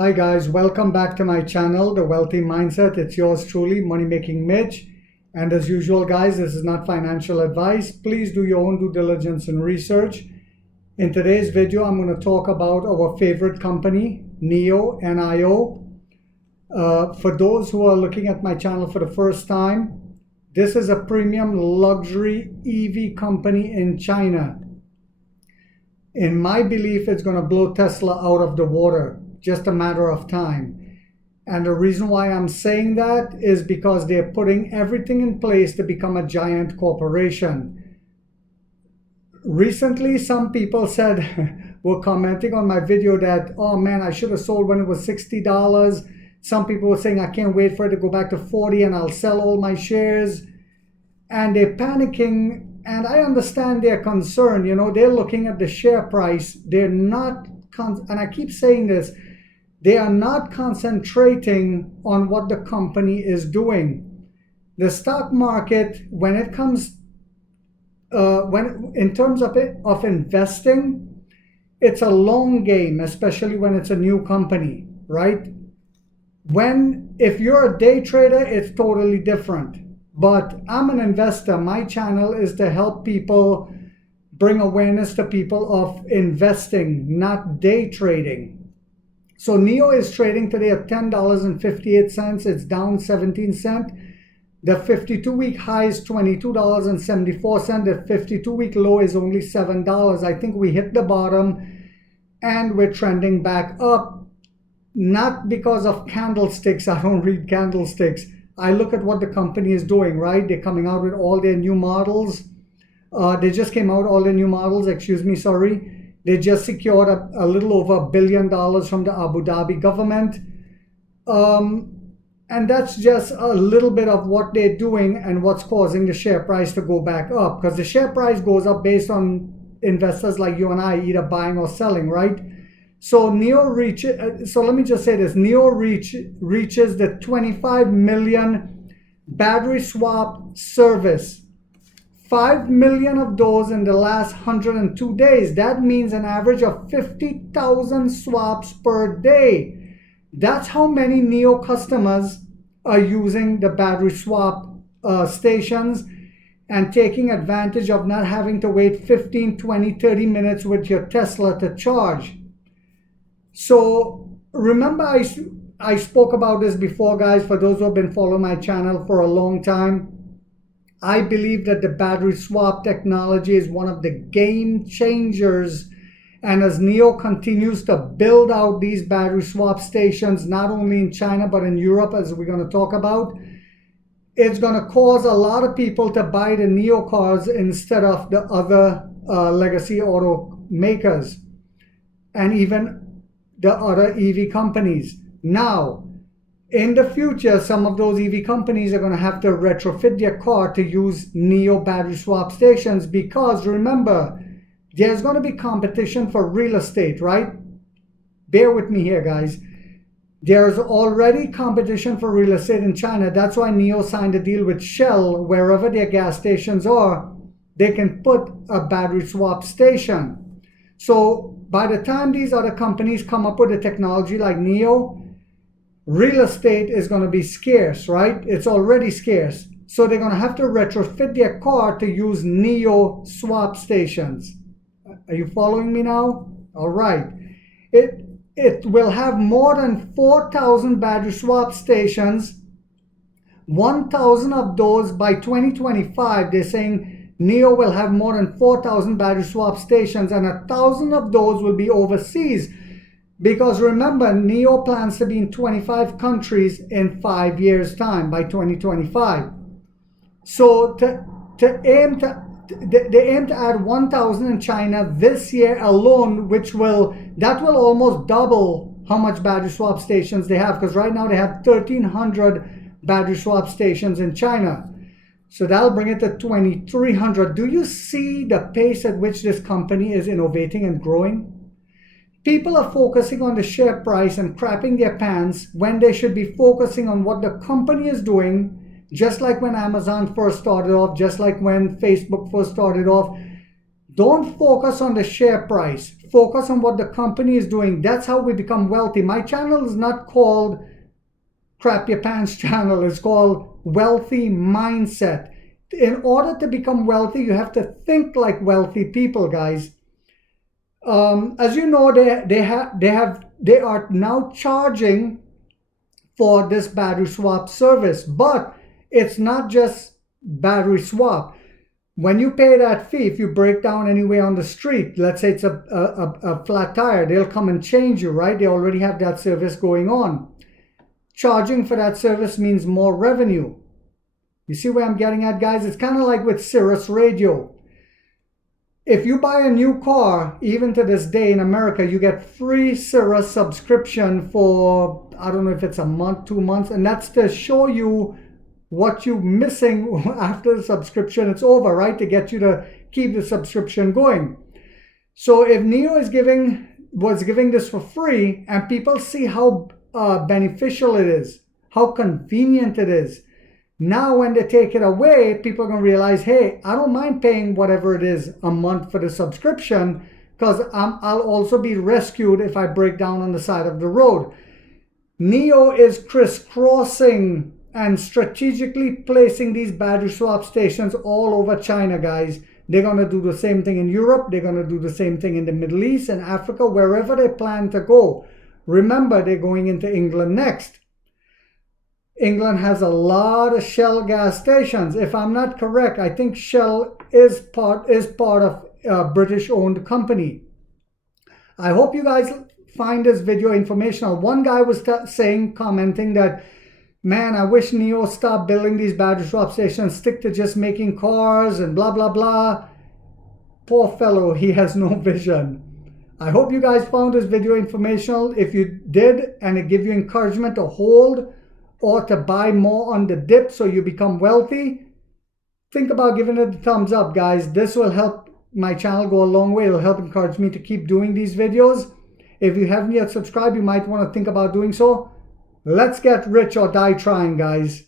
Hi guys, welcome back to my channel, The Wealthy Mindset. It's yours truly, Money Making Mitch. And as usual guys, this is not financial advice. Please do your own due diligence and research. In today's video, I'm going to talk about our favorite company, Nio, N-I-O. For those who are looking at my channel for the first time, this is a premium luxury EV company in China. In my belief, it's going to blow Tesla out of the water. Just a matter of time. And the reason why I'm saying that is because they're putting everything in place to become a giant corporation. Recently, some people were commenting on my video that, oh man, I should have sold when it was $60. Some people were saying, I can't wait for it to go back to 40 and I'll sell all my shares. And they're panicking, and I understand their concern. You know, they're looking at the share price. They're not, and I keep saying this, they are not concentrating on what the company is doing. The stock market, when it comes, in terms of investing, it's a long game, especially when it's a new company, right? If you're a day trader, it's totally different. But I'm an investor. My channel is to help people, bring awareness to people of investing, not day trading. So Nio is trading today at $10.58. It's down 17 cents. The 52-week high is $22.74. The 52-week low is only $7. I think we hit the bottom and we're trending back up. Not because of candlesticks. I don't read candlesticks. I look at what the company is doing, right? They're coming out with all their new models. They just came out, all the new models, sorry. They just secured a little over $1 billion from the Abu Dhabi government. And that's just a little bit of what they're doing and what's causing the share price to go back up. Because the share price goes up based on investors like you and I either buying or selling, right? So Nio Reaches, so let me just say this, Nio reaches the 25 million battery swap service. 5 million of those in the last 102 days. That means an average of 50,000 swaps per day. That's how many Nio customers are using the battery swap stations and taking advantage of not having to wait 15, 20, 30 minutes with your Tesla to charge. So remember I spoke about this before, guys, for those who have been following my channel for a long time. I believe that the battery swap technology is one of the game changers. And as Nio continues to build out these battery swap stations, not only in China, but in Europe, as we're going to talk about, it's going to cause a lot of people to buy the Nio cars instead of the other legacy automakers and even the other EV companies. Now, in the future, some of those EV companies are going to have to retrofit their car to use Nio battery swap stations because remember, there's going to be competition for real estate, right? Bear with me here, guys. There's already competition for real estate in China. That's why Nio signed a deal with Shell. Wherever their gas stations are, they can put a battery swap station. So by the time these other companies come up with a technology like Nio, real estate is going to be scarce, right? It's already scarce. So they're going to have to retrofit their car to use Nio swap stations. Are you following me now? All right. It will have more than 4,000 battery swap stations. 1,000 of those by 2025. They're saying Nio will have more than 4,000 battery swap stations, and 1,000 of those will be overseas. Because remember, Nio plans to be in 25 countries in 5 years' time by 2025. So they aim to add 1,000 in China this year alone, that will almost double how much battery swap stations they have. Because right now they have 1,300 battery swap stations in China. So that'll bring it to 2,300. Do you see the pace at which this company is innovating and growing? People are focusing on the share price and crapping their pants when they should be focusing on what the company is doing, just like when Amazon first started off, just like when Facebook first started off. Don't focus on the share price. Focus on what the company is doing. That's how we become wealthy. My channel is not called Crap Your Pants channel. It's called Wealthy Mindset. In order to become wealthy, you have to think like wealthy people, guys. As you know, they are now charging for this battery swap service, but it's not just battery swap. When you pay that fee, if you break down anywhere on the street, let's say it's a flat tire, they'll come and change you, right? They already have that service going on. Charging for that service means more revenue. You see where I'm getting at, guys? It's kind of like with Sirius Radio. If you buy a new car, even to this day in America, you get free Sirius subscription for, I don't know if it's a month, 2 months, and that's to show you what you're missing after the subscription it's over, right? To get you to keep the subscription going. So if Nio was giving this for free, and people see how beneficial it is, how convenient it is, now when they take it away, people are going to realize, hey, I don't mind paying whatever it is a month for the subscription, because I'll also be rescued if I break down on the side of the road. Nio is crisscrossing and strategically placing these battery swap stations all over China, guys. They're going to do the same thing in Europe. They're going to do the same thing in the Middle East and Africa, wherever they plan to go. Remember, they're going into England next. England has a lot of Shell gas stations. If I'm not correct, I think Shell is part of a British-owned company. I hope you guys find this video informational. One guy was commenting that, man, I wish Nio stopped building these battery swap stations, stick to just making cars and blah, blah, blah. Poor fellow, he has no vision. I hope you guys found this video informational. If you did, and it gave you encouragement to hold or to buy more on the dip so you become wealthy, think about giving it a thumbs up, guys. This will help my channel go a long way. It'll help encourage me to keep doing these videos. If you haven't yet subscribed, you might want to think about doing so. Let's get rich or die trying, guys.